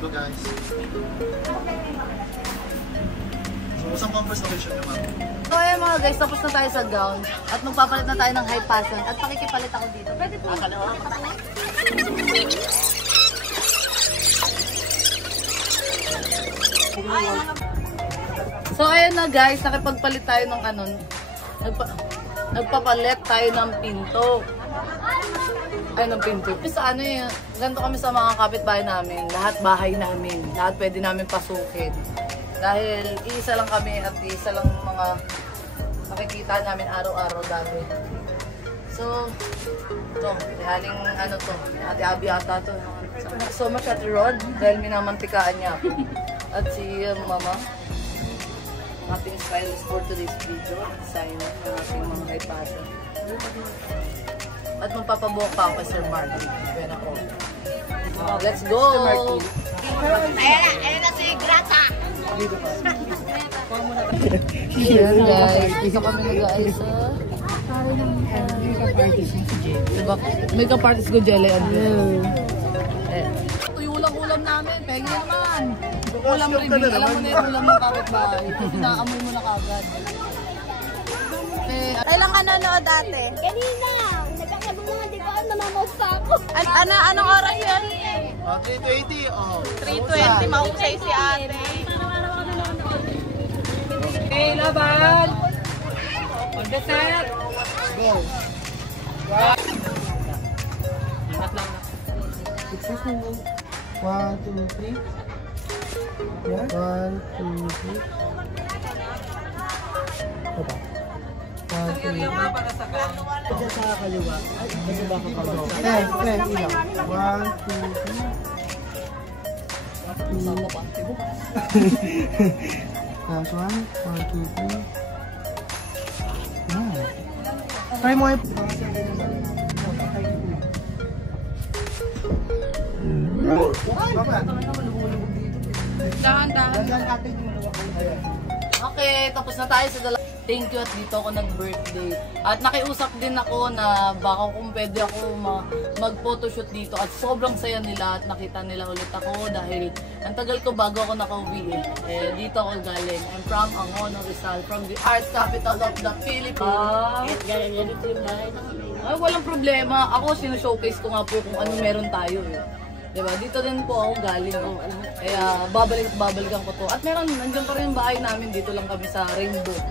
Hello guys. So, saan pang first location nyo, ma'am? So ayun mga guys, tapos na tayo sa gown at magpapalit na tayo ng high fashion at pakikipalit ako dito. Pwede po. So ayun na guys, nakipagpalit tayo ng ano, nagpapalit tayo ng pinto. Ay, ng pinto. Kasi ano yun, ganito kami sa mga kapitbahay namin, lahat bahay namin, lahat pwede namin pasukin. Dahil isa lang kami at isa lang mga makikita namin araw-araw dami. So, ito, haling ano to, Ate Abby ata to. So much Ate Rod, dahil minamantikaan niya ako. At si Mama, ating stylist for today's video, designer ng ating mga high fashion. At magpapabuhok pa ako kay Sir Marky. Kaya ako. Let's go! Ayan na si Grata! Ayan guys, dito kami nag-aayos sa diba? Makeup artist ko, Jelly and ito yung ulam namin, pengi naman. Ulam review, alam mo na yung ulam ng kapitbahay. Inaamoy mo na kagad. Kailan ka nanood dati? Kanina! Nagkakabungan, di ba? Namamos pa ako. Anong oras yun? 3:20, oh. 3:20, mahusay si ate. Okay, laban! On the set! Go! Ingat lang na. 1, 2, 3. 1, 2, 3. Ito. 1, 2, 3. Diyan sa kaliwa. Ay, kasi baka pag-go. Ilang. 1, 2, 3. Last one. 1, 2, 3. Yan. Try mo yung... Okay, tapos na tayo sa dala. Thank you at dito ako nag-birthday. At nakiusap din ako na baka kung pwede ako mag-photoshoot dito. At sobrang saya nila at nakita nila ulit ako dahil ang tagal ko bago ako nakauwi eh. Dito ako galing. I'm from Angono, Rizal, from the art capital of the Philippines. Ay, walang problema. Ako sinashowcase ko nga po kung ano meron tayo eh. Diba? Dito din po ako galing. Kaya babalik-babalikan ko to. At meron, nandiyan pa rin yung bahay namin. Dito lang kami sa Rainbow.